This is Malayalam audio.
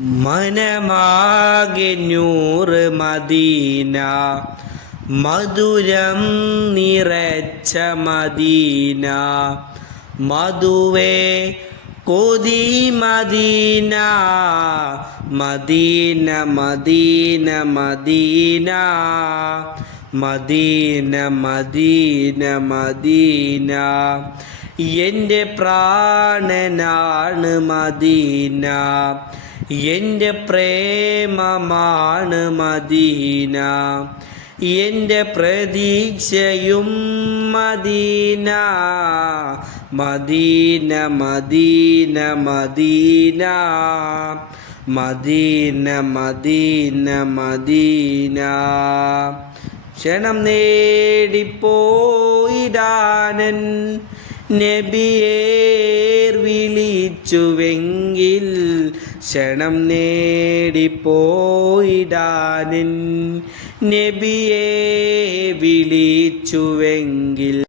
മനമാകെ നൂറ് മദീന, മധുരം നിറച്ച മദീന. മധുവേ കൊതി Medina, Medina Medina Medina, Medina Medina Medina. എൻ്റെ പ്രാണനാണ് മദീന, എൻ്റെ പ്രേമമാണ് മദീന, എൻ്റെ പ്രതീക്ഷയും Medina. Medina Medina Medina, Medina Medina Medina. ക്ഷണം നേടിപ്പോയിടാനൻ നബിയേർ വിളിച്ചുവെങ്കിൽ, ക്ഷണം നേടിപ്പോയിടാനൻ നബിയെ വിളിച്ചുവെങ്കിൽ.